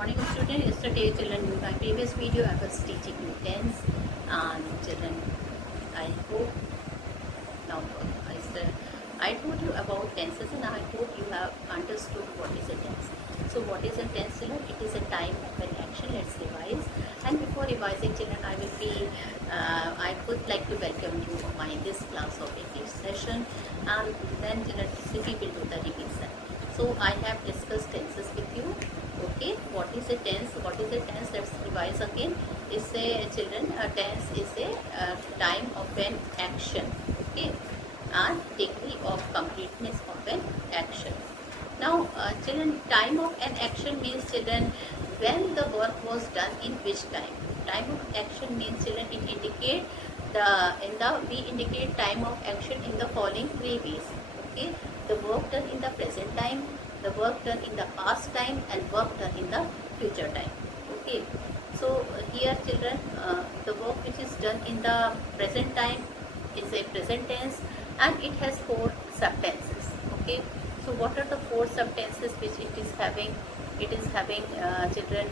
morning student. Yesterday children, in my previous video I was teaching you tense and children, I hope now I told you about tenses and I hope you have understood what is a tense. So what is a tense children? It is a time of an action. Let's revise. And before revising children, I would like to welcome you on my this class of English session, and then children we will do the revision. So I have discussed tenses with you. Okay, what is a tense? What is a tense? Let's revise again. It's a children. A tense is a time of an action. Okay, and degree of completeness of an action. Now, children, time of an action means children when the work was done in which time. Time of action means children it indicate we indicate time of action in the following three ways. Okay, the work done in the present time, the work done in the past time, and work done in the future time. Okay, so here children, the work which is done in the present time is a present tense and it has four subtenses. Okay, so what are the four subtenses which it is having? It is having children,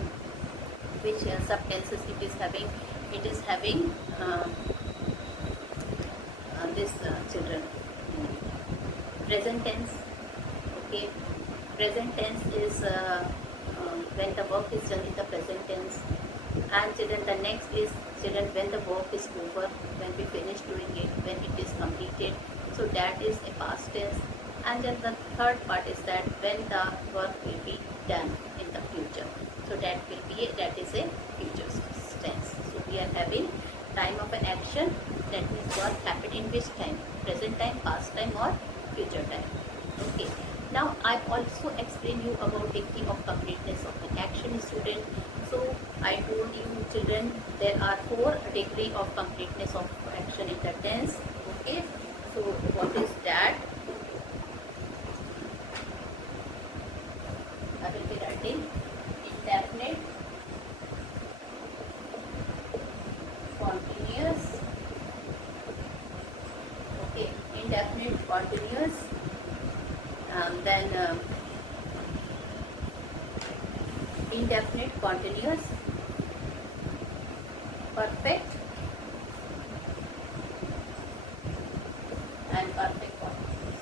which subtenses it is having? It is having this children, present tense. Okay, present tense is when the work is done in the present tense, and children the next is children when the work is over, when we finish doing it, when it is completed, so that is a past tense. And then the third part is that when the work will be done in the future, so that is a future tense. So we are having time of an action, that means what happened in which time, present time, past time, or future time. Okay, now I also explain you about degree of completeness of an action, student. So I told you children there are four degree of completeness of action in the tense. Okay, so what is that? I will be writing indefinite, continuous. Okay, indefinite, continuous, then indefinite, continuous, perfect, and perfect continuous.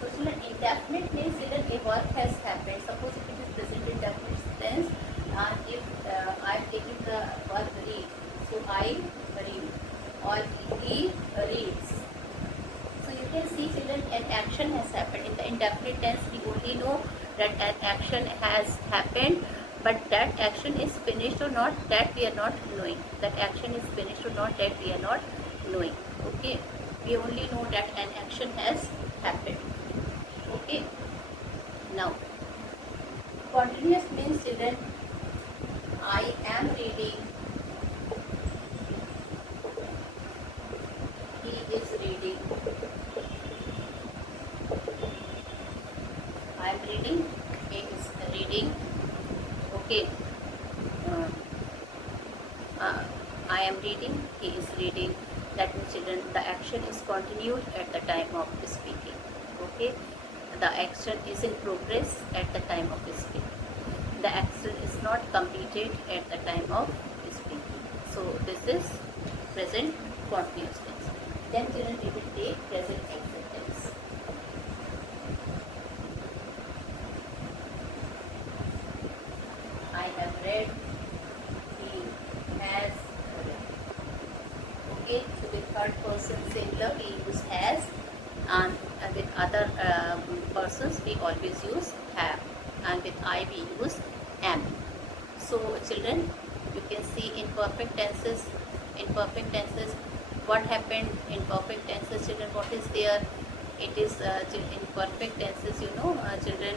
So children, indefinite means children a work has happened. Suppose if it is present indefinite tense, and if I am taking the verb read, so I read or he reads. So you can see children an action has happened. In the indefinite tense we only know that an action has happened, but that action is finished or not, that we are not knowing. That action is finished or not, that we are not knowing. Okay, we only know that an action has happened. Okay, now continuous means children I am reading, he is reading, I am reading, he is reading. Okay, I am reading, he is reading. That means children the action is continued at the time of speaking. Okay, the action is in progress at the time of speaking. The action is not completed at the time of speaking. So this is present continuous tense. Then children we will take present active tense. I have read, he has read. Okay, so with third person singular we use has, and with other persons we always use have, and with I we use am. So children, you can see in perfect tenses, what happened in perfect tenses children, what is there? It is in perfect tenses, children,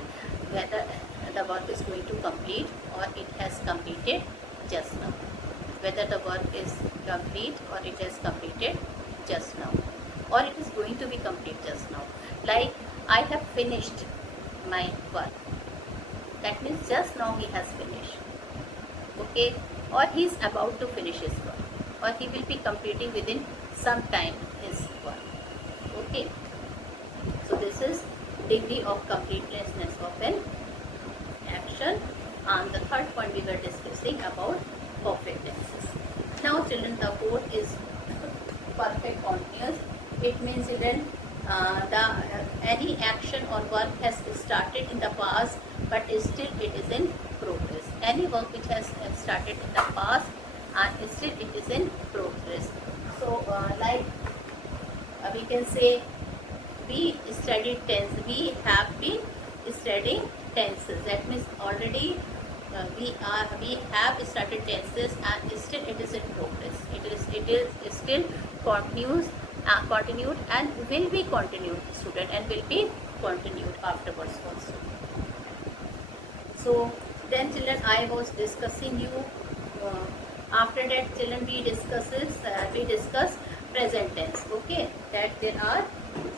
whether the work is going to complete or it has completed just now, whether the work is complete or it has completed just now, or it is going to be complete just now. Like I have finished my work, that means just now he has finished. Okay, or he is about to finish his work, or he will be completing within some time his work. Okay, so this is degree of completeness of an action. And the third point we were discussing about perfect tenses. Now children, the fourth is perfect continuous. It means children, any action or work has started in the past but still it is in progress. Any work which has started in the past and still it is in progress. So like we can say we studied tense. We have been studying tenses. That means already we have started tenses and still it is in progress. It is still continued and will be continued, student, and will be continued afterwards also. So then children, I was discussing you. After that children, we discuss present tense. Okay, that there are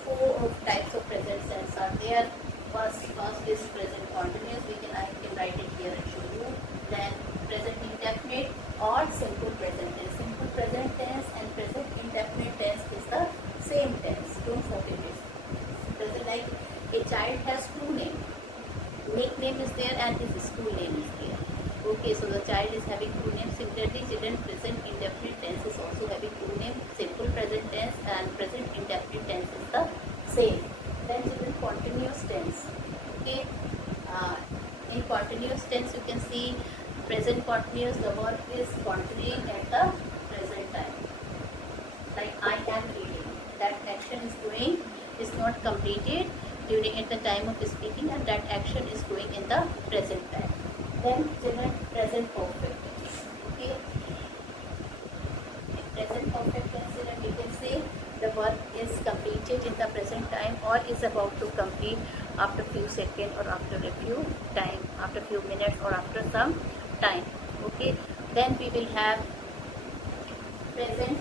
four types of present tense are there. First is present continuous. I can write it here and show you. Then present indefinite or simple present tense. Simple present tense and present indefinite tense is the same tense. Don't forget it. Present, like a child has two names. Nickname is there and his school name is there. Okay, so the child is having two names. Similarly, children, present indefinite tense is also having two names. Simple present tense and present indefinite tense is the same. Then children, continuous tense. Okay, in continuous tense you can see present continuous, the verb is continuing at the present time. Like I am reading, that action is going, is not completed during at the time of speaking, and that action is going in the present time. Then children, present perfect tense. Okay, in present perfect tense children, we can say the work is completed in the present time or is about to complete after few seconds or after a few time, after few minutes or after some time. Okay, then we will have present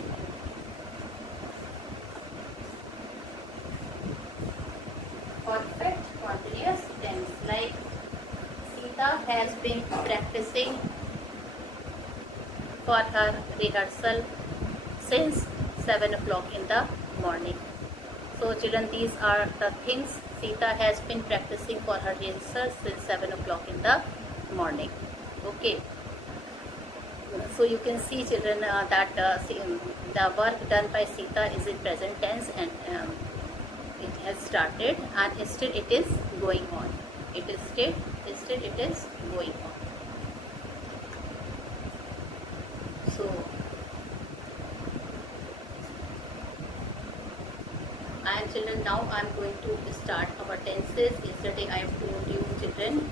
perfect continuous tense. Like Sita has been practicing for her rehearsal since 7 o'clock in the morning. So children, these are the things. Sita has been practicing for her rehearsal since 7 o'clock in the morning. Okay, so you can see children that the work done by Sita is in present tense and it has started and still it is going on. It is still it is going on. So and children, now I am going to start our tenses. Yesterday I have told you children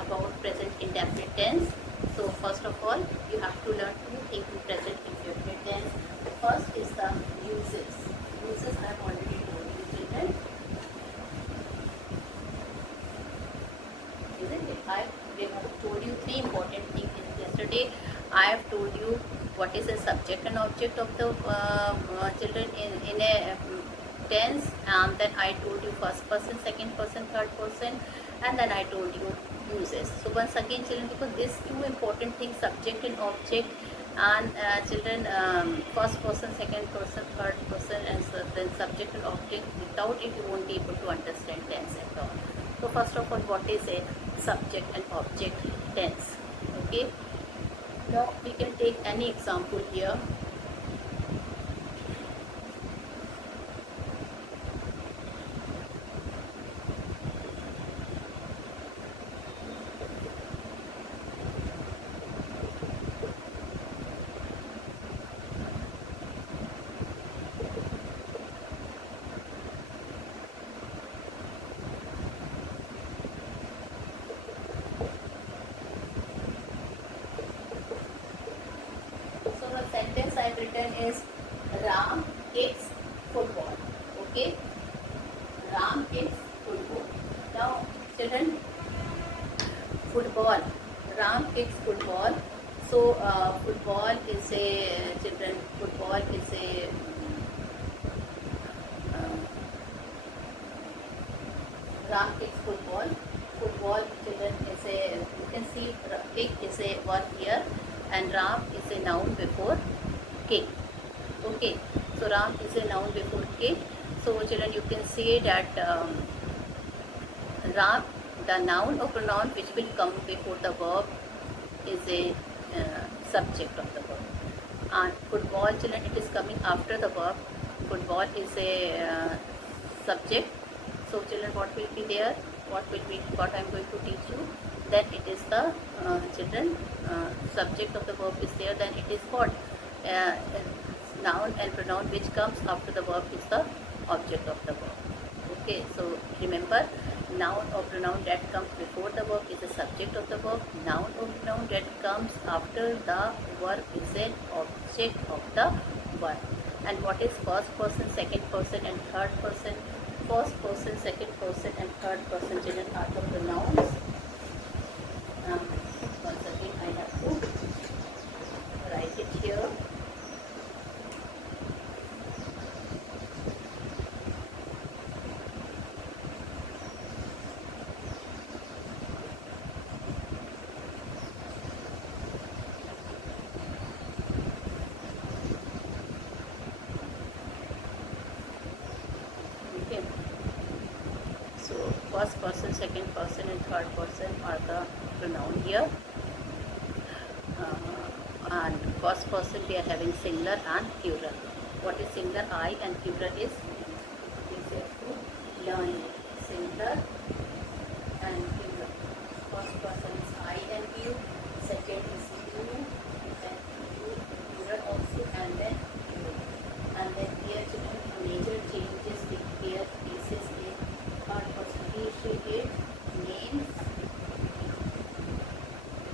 about present indefinite tense. So first of all, you have to learn two things in present indefinite tense. The first is the uses. Uses I have already told you children. Isn't it? I have told you three important things yesterday. I have told you what is a subject and object of the children in a tense, and then I told you first person, second person, third person, and then I told you uses. So once again children, because these two important things, subject and object, and children, first person, second person, third person, and then subject and object, without it you won't be able to understand tense at all. So first of all, what is a subject and object tense? Okay, now we can take any example here. Sentence I have written is Ram kicks football. Okay, Ram kicks football. Now children, football, Ram kicks football. So football is a children. Football is a Ram kicks football. Football children is a, you can see kick is a verb here, and Ram is a noun before kick. Okay, so Ram is a noun before kick. So children, you can see that Ram, the noun or pronoun which will come before the verb is a subject of the verb. And football, children, it is coming after the verb. Football is a subject. So children, what will be there? What I am going to teach you? Then it is the children subject of the verb is there. Then it is what? Uh, Noun and pronoun which comes after the verb is the object of the verb. Okay, so remember, noun or pronoun that comes before the verb is the subject of the verb. Noun or pronoun that comes after the verb is an object of the verb. And what is first person, second person and third person? First person, second person and third person, children, are the pronouns. Once again I have to write it here. Okay. So first person, second person and third person are the pronoun here. And first person we are having singular and plural. What is singular? I, and plural is have to learn singular and plural. First person is I and you, second is you, and you, plural also, and then you. And then here children, major changes with here pieces in third person. He, she, it, names,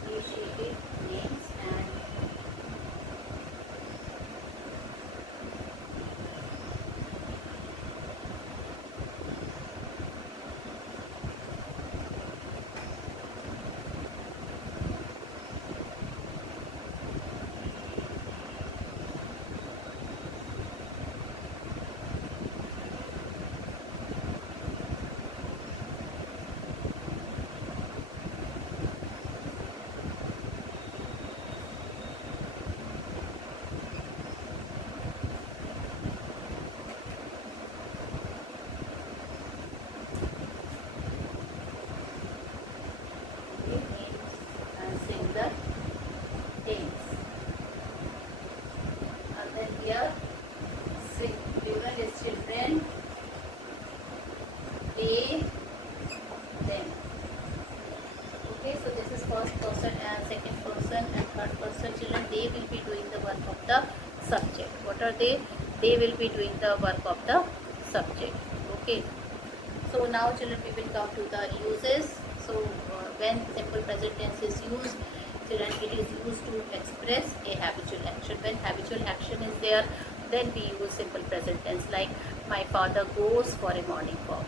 he, she, it, names, and singular things. And then here plural is children, they, them. Okay, so this is first person and second person and third person. Children, they will be doing the work of the subject. What are they? They will be doing the work of the subject. Okay. So now children, we will come to the uses. So when simple present tense is used, children, it is used to express a habitual action. When habitual action is there, then we use simple present tense, like my father goes for a morning walk.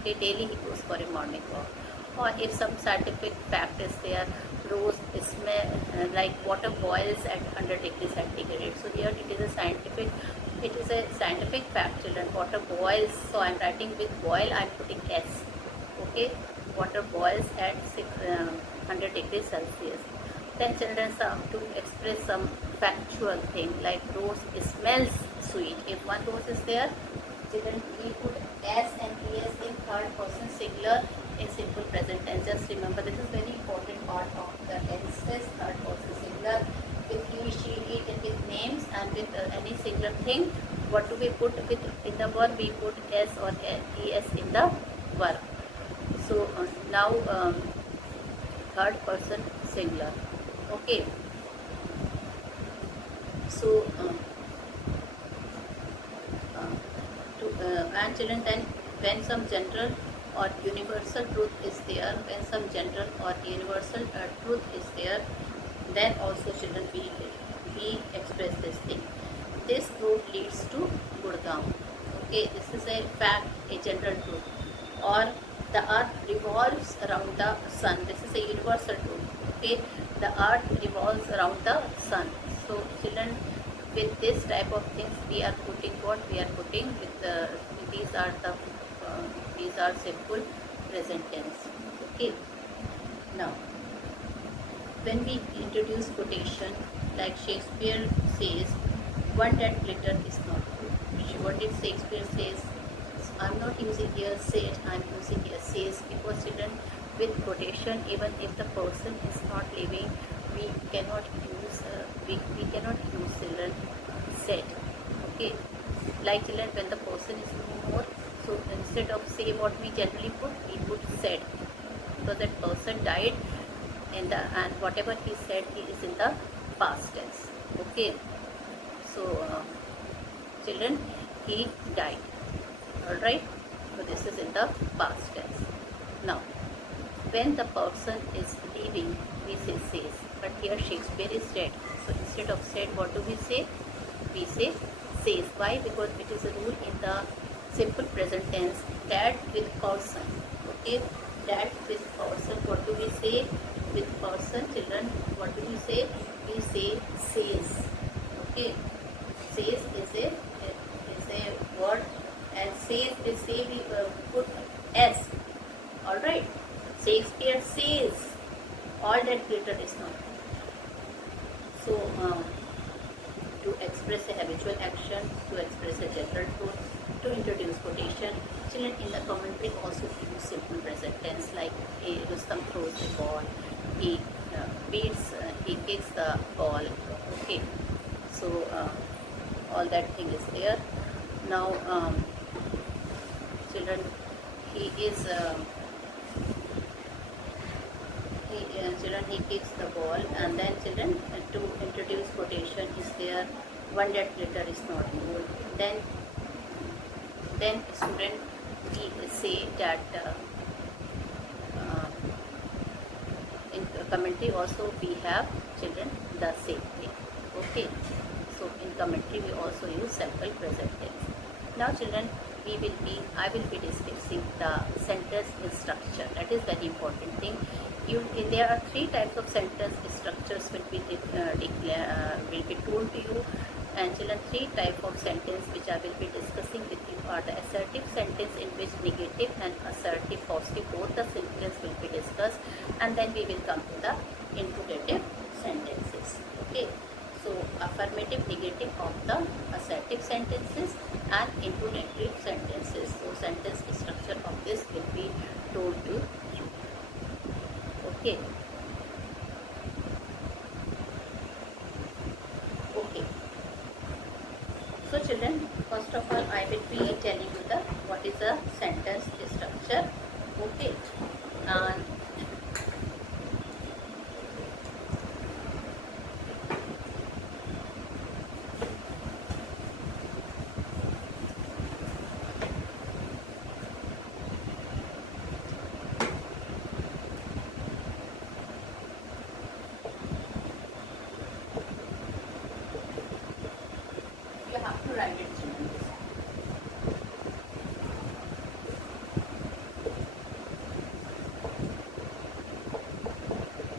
Okay, daily he goes for a morning walk. Or if some scientific fact is there, rose smell like water boils at 100 degrees centigrade. So here it is a scientific fact, children. Water boils. So I am writing with boil, I am putting S. Okay, water boils at 100 degrees Celsius. Then children, to express some factual thing, like rose smells sweet. If one rose is there, children, we put S and ES in third person singular in simple present tense. Just remember, this is very important part of the tenses. Third person singular with he, she, it, and with names, and with any singular thing. What do we put with in the verb? We put S or ES in the verb. So now third person singular. Okay. So and children, then when some general or universal truth is there, is there, then also children we express this thing. This road leads to Gurgaon. Okay, this is a fact, a general truth. Or the earth revolves around the sun. This is a universal truth. Okay, the earth revolves around the sun. So children, with this type of things we are putting what we are putting with the these are simple present tense. Okay, now when we introduce quotation, like Shakespeare says, one that glitter is not good. What did Shakespeare says? I'm not using here said, I'm using says, because children, with quotation, even if the person is not living, we cannot use children said. Okay, like children, when the person is no more, so instead of say what we generally put, we put said, because that person died in the, and whatever he said, he is in the past tense. Okay, so children, he died. All right, so this is in the past tense. Now, when the person is leaving, we say says, but here Shakespeare is dead. So instead of said, what do we say? We say says. Why? Because it is a rule in the simple present tense, that with person. Okay, that with person. What do we say? With person, children, what do we say? We say says. Okay, says is a word, and says is say we put s. All right, Shakespeare says, all that glitter is not. So to express a habitual action, to express a general truth, to introduce quotation, children, in the commentary also use simple present tense, like Rustam throws the ball, he he kicks the ball. Okay, so all that thing is there. Now, children, he is children, he kicks the ball, and then children, to introduce quotation is there, one that glitter is not gold. Then student, we say that in commentary also we have, children, the same thing. Okay, so in commentary we also use simple present tense. Now children, I will be discussing the sentence structure. That is very important thing. There are three types of sentence structures will be told to you, and children, three types of sentence which I will be discussing with you are the assertive sentence, in which negative and assertive positive both the sentence will be discussed, and then we will come to the interrogative sentences. Okay, so affirmative, negative of the assertive sentences and interrogative sentences. So sentence structure of this will be told to you. Okay. Okay. So children, first of all, I will be telling you the what is a sentence structure. Okay. And you have to write it, children.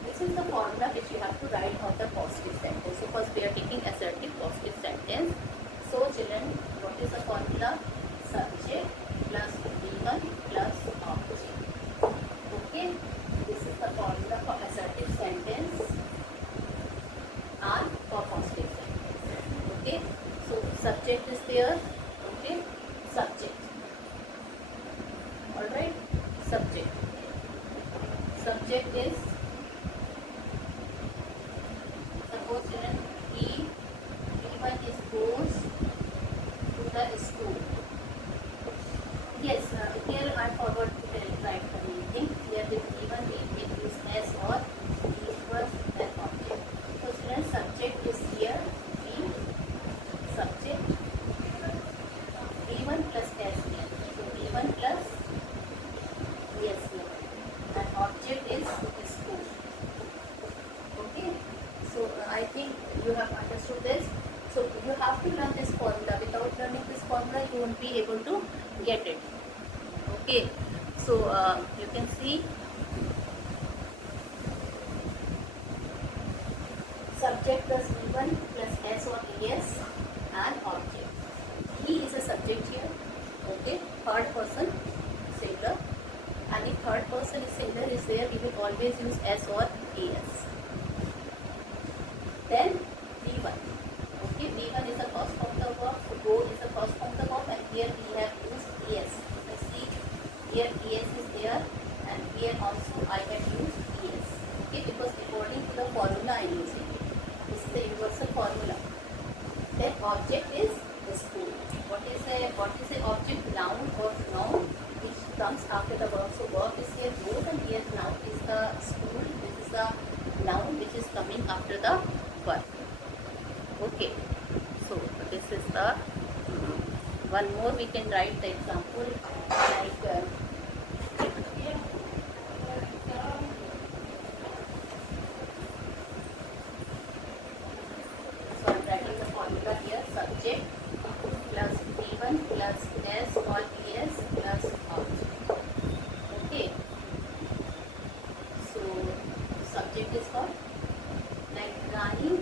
This is the formula which you have to write on the positive sentence. So first we are taking assertive positive sentence. So children, what is the formula? Subject plus V1 plus object. Okay, this is the formula for assertive sentence and for positive sentence. Okay, so subject is there. Okay, subject. All right, subject. Subject is, suppose children, V1 is goes to the school. Yes, here I forgot to write the main thing. Here with V1 we can use S or V plus an object. So children, subject is here, V, subject, V1 plus S here. So V1 plus S here. And object is school. Okay, so I think you have understood this. So you have to learn this formula. Without learning this formula, you won't be able to get it. Okay, so you can see subject plus V1 plus S or ES and object. He is a subject here. Okay, third person singular, and if third person is singular is there, we will always use S or ES. Then V1. Okay, V1 is the first form of the verb, so go is the first form of the verb, and here we have used ES. Let's see, here ES is there, and here also I have used es. Okay, because according to the formula I am using it. This is the universal formula. Then object is the school. What is a object? Noun or noun which comes after the verb. So verb is here goes, and here noun is the school. This is the noun which is coming after the verb. Okay. So this is the one more we can write the example like so I'm writing the formula here: subject plus V1 plus S or ES plus object. Okay. So subject is what? Like Rani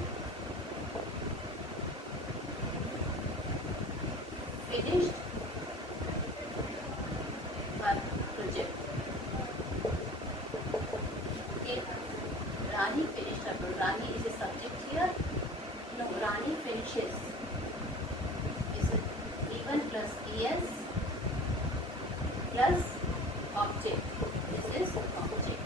finished her project. Okay. Rani finished her project. Rani is a subject here. No, Rani finishes. Is E1 plus ES plus object. This is object.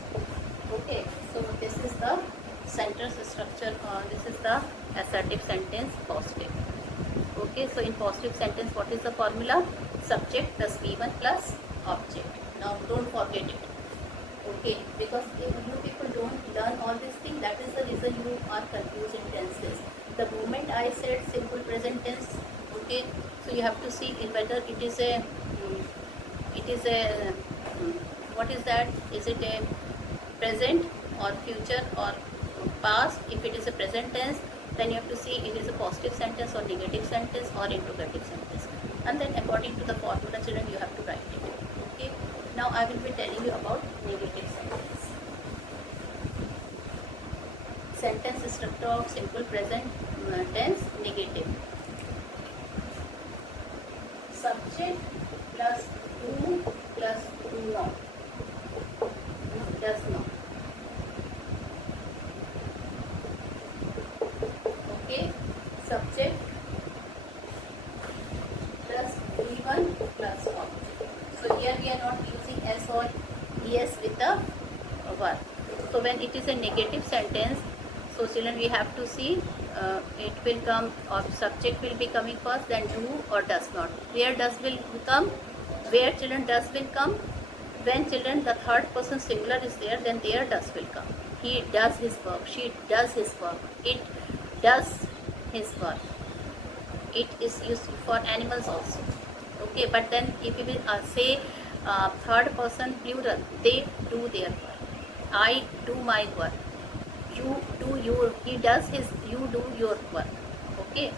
Okay. So this is the sentence structure. This is the assertive sentence positive. Okay, so in positive sentence, what is the formula? Subject plus V1 plus object. Now, don't forget it. Okay, because if you people don't learn all these things, that is the reason you are confused in tenses. The moment I said simple present tense, okay, so you have to see whether it is a, what is that? Is it a present or future or past? If it is a present tense, then you have to see it is a positive sentence or negative sentence or interrogative sentence, and then according to the formula, children, you have to write it. Okay, now I will be telling you about negative sentence. Sentence structure of simple present tense negative. Subject plus do plus do not, does not. Okay, subject plus V1 plus object. So here we are not using S or ES with the verb. So when it is a negative sentence, so children, we have to see it will come, or subject will be coming first, then do or does not. Where does will come? Where, children, does will come? When, children, the third person singular is there, then there does will come. He does his work. She does his work. It does his work. It is used for animals also. Okay, but then if we will say third person plural, they do their work. I do my work. You do your, he does his, you do your work. Okay,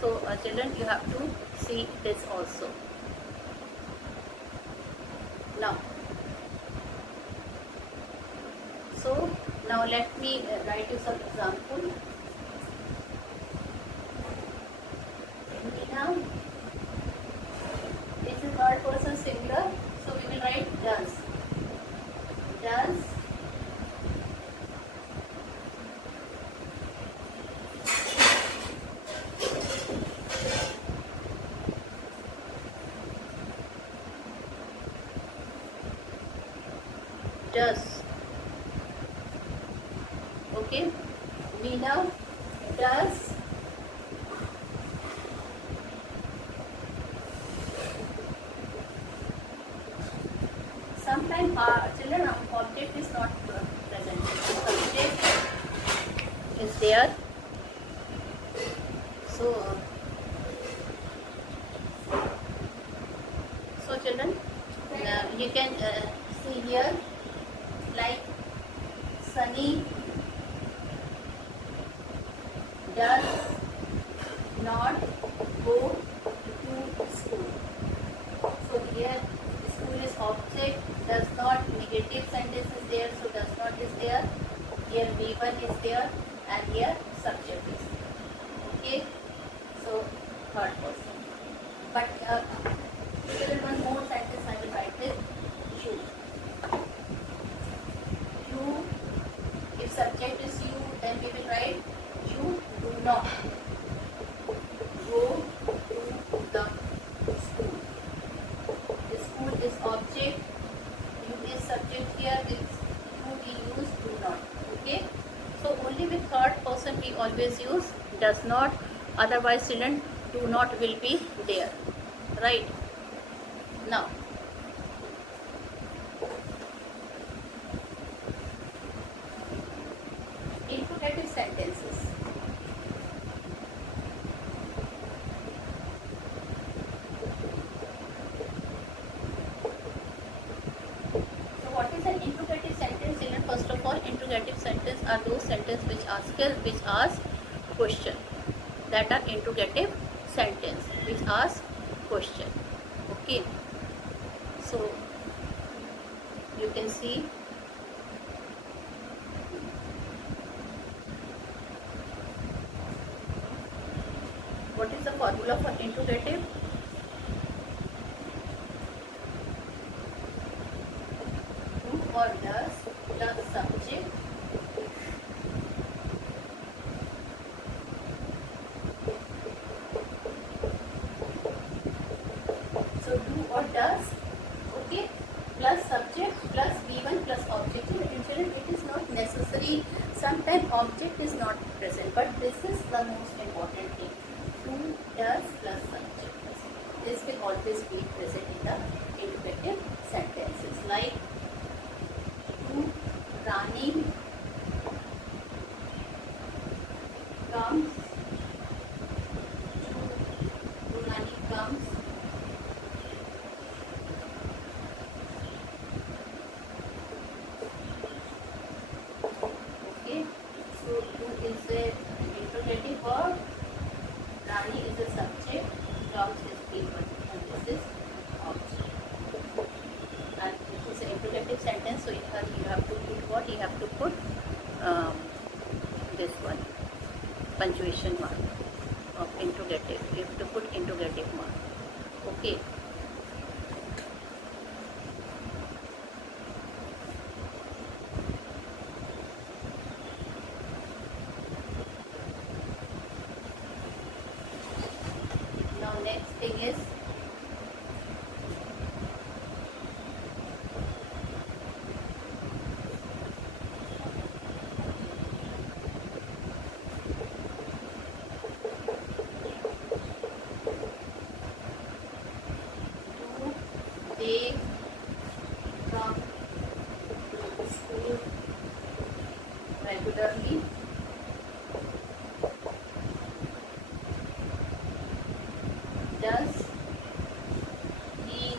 so children, you have to see this also. Now, so now let me write you some example. Now, this is third person singular, so we will write does. Does does. Okay, Meena does sometimes children object is not present. Subject is there. So children, you can see here like Sunny does not go to school. So here school is object, does not, negative sentence is there, so does not is there. Here V1 is there, and here subject is there. Okay, so third person. But children, one more sentence I will write this. You. You. If subject is you, then we will write you do not go to the school. The school is object, you is subject here is do we use do not. Okay, so only with third person we always use does not, otherwise children do not will be there, right? Now interrogative sentences. So what is an interrogative sentence? Children, first of all, interrogative sentence are those sentences which ask question. That are interrogative sentence which ask question. Okay. So you can see what is the formula for interrogative? Who or does plus subject so do or does, okay, plus subject plus given plus object. In children it is not necessary, sometimes object is not present, but this is the most important thing. Who does plus subject, this will always be present in the interrogative sentences, like who Rani comes to Rani comes okay. So who is a interrogative verb, Rani is a subject, comes is given, and this is object. And this is an interrogative sentence, so here you have to put what? You have to put this one, punctuation mark of interrogative. You have to put interrogative mark. Okay. Now next thing is they come to school regularly. Does he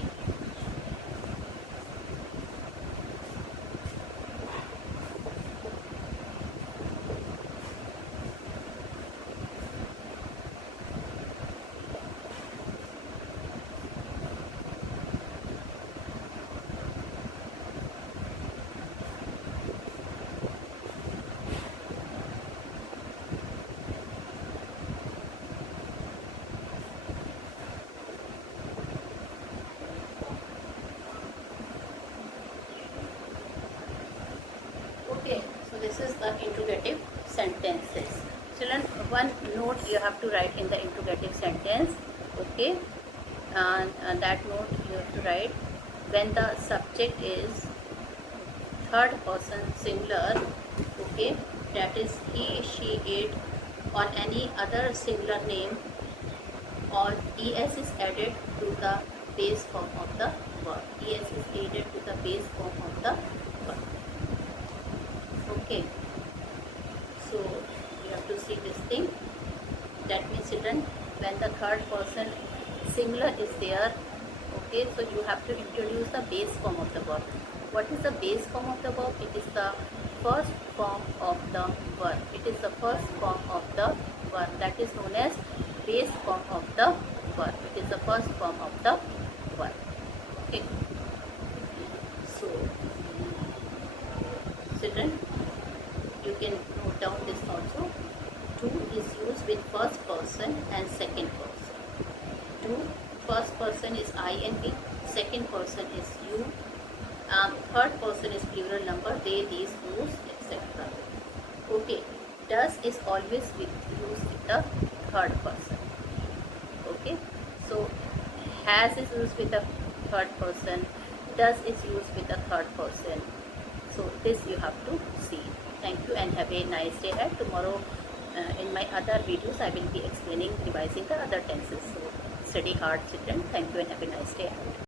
okay, so this is the interrogative sentences. Children, one note you have to write in the interrogative sentence, okay, and that note you have to write when the subject is third person singular, okay, that is he, she, it, or any other singular name, or es is added to the base form of the verb. Es is added to the base form of the verb. Okay, so you have to see this thing. That means children, when the third person singular is there, okay, so you have to introduce the base form of the verb. What is the base form of the verb? It is the first form of the verb. It is the first form of the verb, that is known as base form of the verb. It is the first form of the verb. Okay, so children, you can note down this also. To is used with first person and second person. To, first person is I and we, second person is you, third person is plural number, they, these, whose, etc. Okay, does is always used with the third person. Okay, so has is used with the third person, does is used with the third person. So this you have to see. Thank you and have a nice day ahead. Tomorrow in my other videos I will be explaining, revising the other tenses. So study hard children. Thank you and have a nice day ahead.